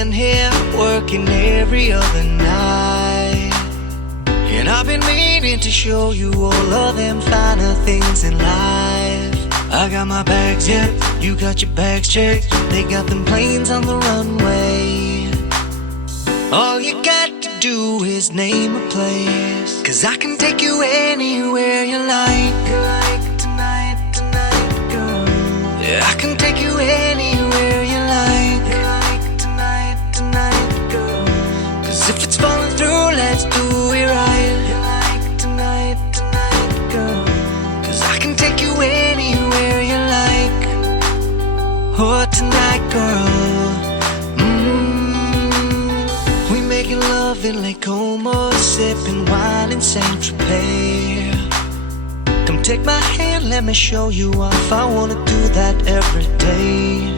in here working every other night, and I've been meaning to show you all of them finer things in life. I got my bags, yeah, you got your bags checked. They got them planes on the runway. All you got to do is name a place, 'cause I can take you anywhere you like. Tonight, tonight, girl. Yeah, I can take you anywhere you like. Tonight, tonight, girl. 'Cause if it's falling through, let's do it right. Tonight, tonight, girl. 'Cause I can take you anywhere you like. Oh, tonight, girl. Making love in Lake Como, sipping wine in Saint-Tropez. Come take my hand, let me show you off. I wanna do that every day.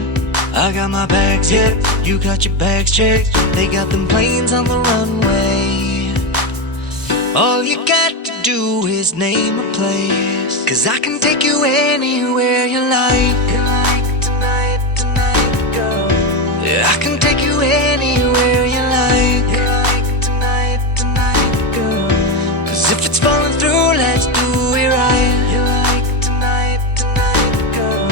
I got my bags, yeah, you got your bags checked. They got them planes on the runway. All you got to do is name a place, 'cause I can take you anywhere you like. Tonight, tonight, girl. Yeah, I can take you anywhere you like. Tonight, tonight, girl. 'Cause if it's falling through, let's do it right. Tonight, tonight, girl.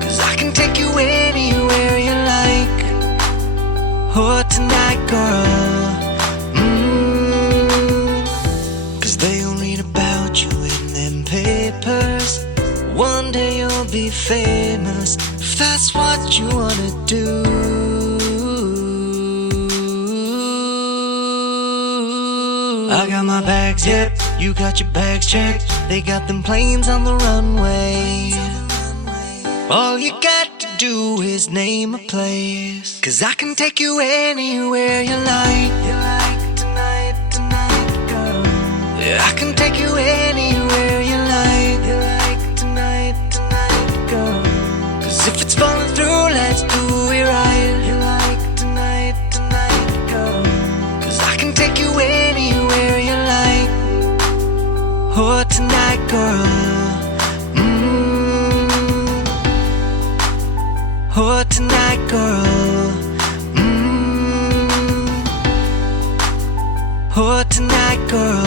'Cause I can take you anywhere you like. Oh, tonight, girl. 'Cause they all read about you in them papers. One day you'll be famous, if that's what you wanna do. I got my bags, yeah, you got your bags checked. They got them planes on the runway. All you got to do is name a place, 'cause I can take you anywhere you like. Tonight, tonight, girl. Yeah, I can take you anywhere you like. Tonight, tonight, girl. 'Cause if it's falling through, let's do it right. Tonight, tonight, girl. 'Cause I can take you anywhere you like. Oh, tonight, girl. Oh, tonight, girl. girl.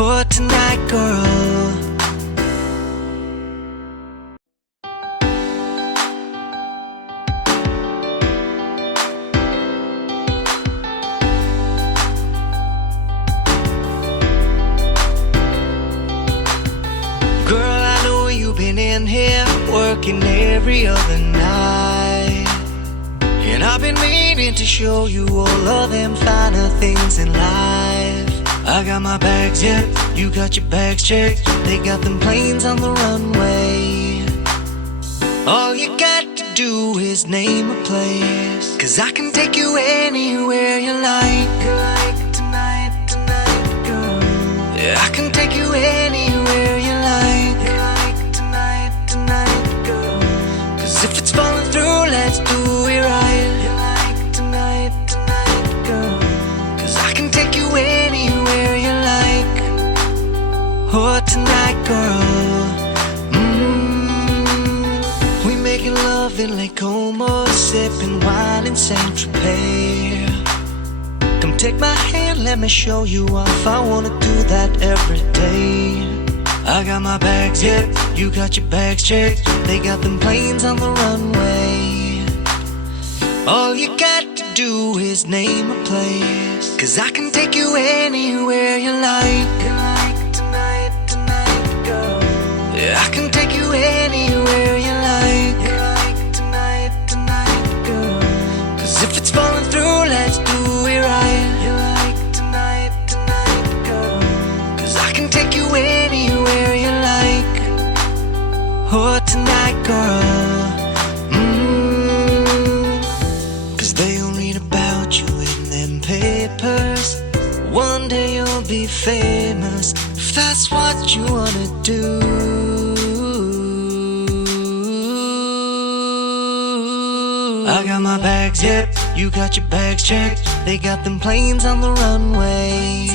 Oh, tonight, girl. Girl, I know you've been in here working every other night, and I've been meaning to show you all of them finer things in life. I got my bags checked, you got your bags checked. They got them planes on the runway. All you got to do is name a place, 'cause I can take you anywhere you like. Tonight, tonight, girl. Yeah, I can take you anywhere you like. Tonight, tonight, girl. 'Cause if it's falling through, let's do it right. Tonight, tonight, girl. 'Cause I can take you anywhere you like. Oh, tonight, girl. We making love in Lake Como, sipping wine in Saint-Tropez. Come take my hand, let me show you off. I wanna do that every day. I got my bags checked, you got your bags checked. They got them planes on the runway. All you got to do is name a place, 'cause I can take you anywhere you like. Tonight, tonight, girl. Yeah, I can take you anywhere you like. Tonight, tonight, girl. 'Cause if it's falling through, let's do it right. Tonight, tonight, girl. 'Cause I can take you anywhere you like. Oh, tonight, girl. 'Cause they all read about you in them papers. One day you'll be famous, if that's what you wanna do. I got my bags checked, you got your bags checked. They got them planes on the runway.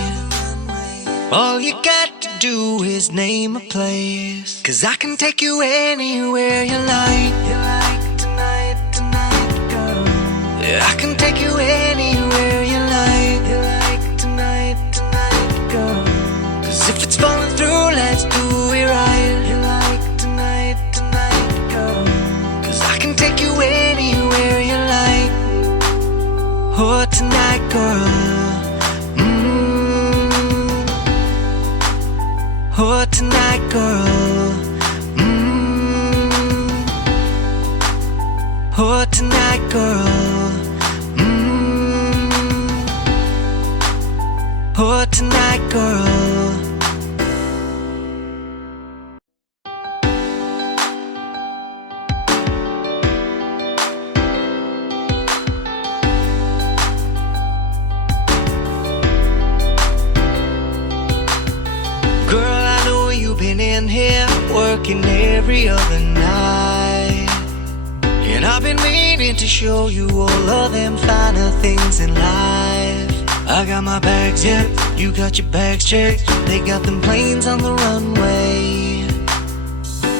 All you got to do is name a place, 'cause I can take you anywhere you like. Tonight, tonight, girl. Yeah, I can take you anywhere you like. Tonight, tonight, girl. 'Cause if it's falling through, let's do it right. Tonight, tonight, girl. 'Cause I can take you anywhere you like. Oh, tonight, girl. Oh, tonight, girl. Oh, tonight, girl. Oh, tonight, girl. Girl, I know you've been in here working every other night, and I've been meaning to show you all of them finer things in life. I got my bags checked, you got your bags checked. They got them planes on the runway.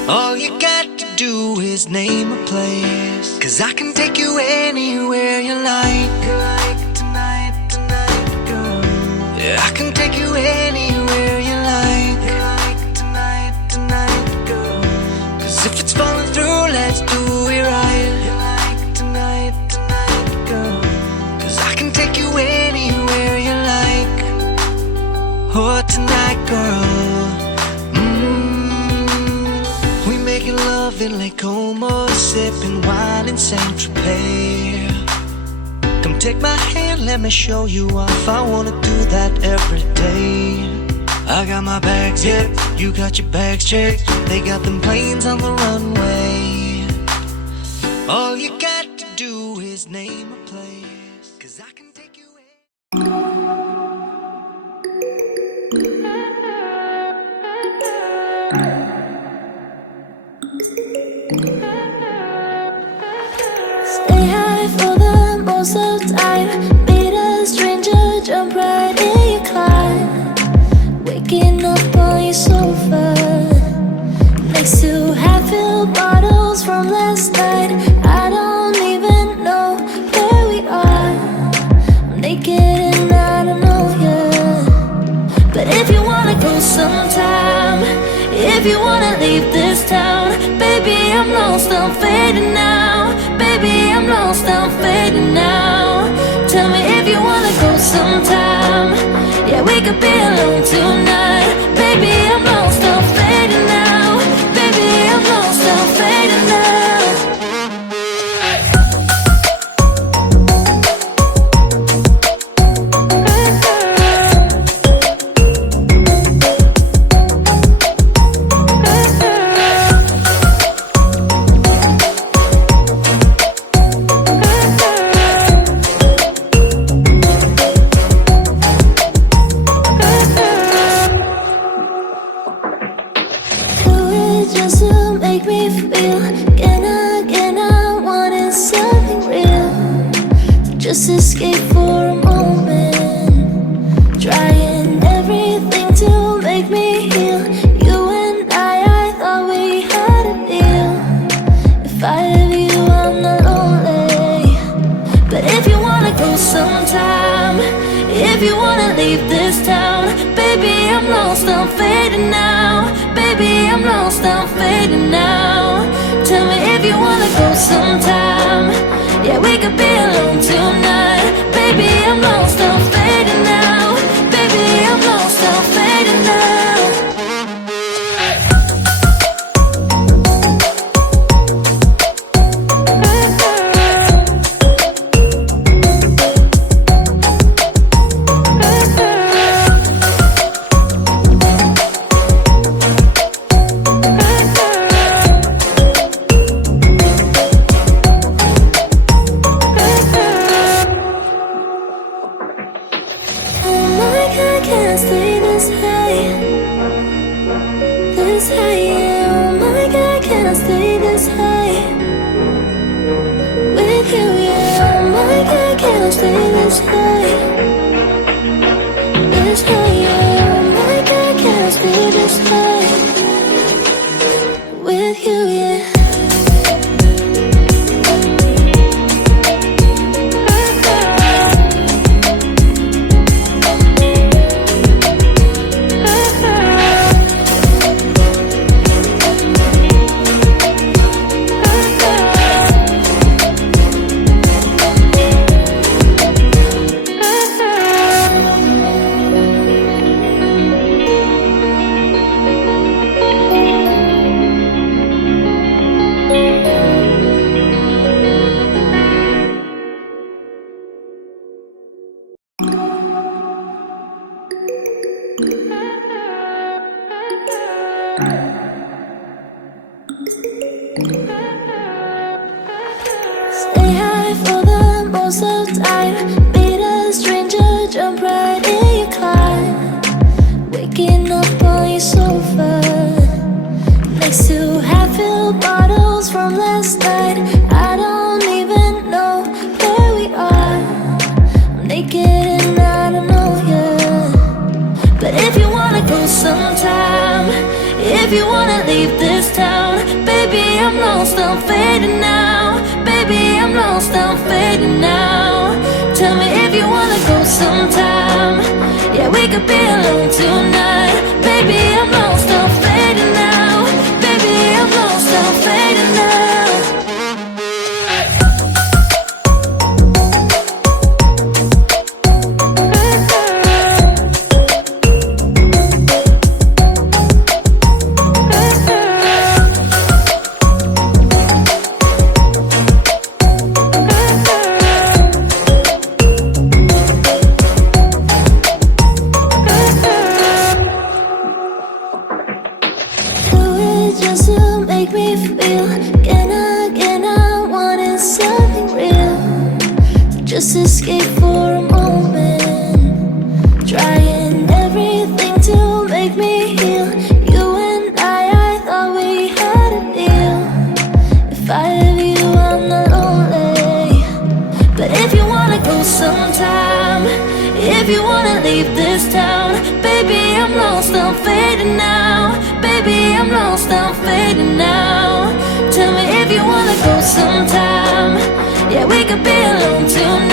All you got to do is name a place, 'cause I can take you anywhere you like. Tonight, tonight, girl. Yeah, I can take you anywhere you like. Tonight, tonight, girl. 'Cause if it's falling through, let's do it right. Tonight, tonight, girl. 'Cause I can take you anywhere you like. Oh, tonight, girl. We making love in Lake Como, sipping wine in Saint-Tropez. Come take my hand, let me show you off. I wanna do that every day. I got my bags checked, you got your bags checked. They got them planes on the runway. All you got to do is name a place, 'cause I can take you in. Stay high for the most of the time. Meet a stranger, jump right in your car. Waking up on your sofa, next to half-filled bottles from last night. I don't even know where we are. could be alone tonight. Baby, I'm lost, I'm fading now. Baby, I'm lost, I'm fading now. Just to make me feel again, I wanted something real. Just escape for a moment, trying everything to make me heal. You and I thought we had a deal. If I have you, I'm not lonely. But if you wanna go sometime, if you wanna leave this town, baby, I'm lost, I'm fading now. Baby, I'm lost, I'm fading now. Tell me if you wanna go sometime. Yeah, we could be alone tonight. Baby, I'm lost, I'm fading now. Baby, I'm lost, I'm fading now. Stay high for the most of time. Meet a stranger, jump right in your car. Waking up on your sofa next to half-filled bottles from last night. I don't even know where we are. I'm naked and I don't know you. But if you wanna go sometime, if you wanna leave this town, baby, I'm lost, I'm fading now. Baby, I'm lost, I'm fading now. Tell me if you wanna go sometime. Yeah, we could be alone tonight. Baby, I'm lost, I'm fading now. Baby, I'm lost, I'm fading now. Just to make me feel again, I wanted something real. Just escape for a moment, trying everything to make me heal. You and I thought we had a deal. If I have you, I'm not lonely. But if you wanna go sometime, if you wanna leave this town, baby, I'm lost, I'm fading now. Baby, I'm lost, I'm fading now. Tell me if you wanna go sometime. Yeah, we could be alone tonight.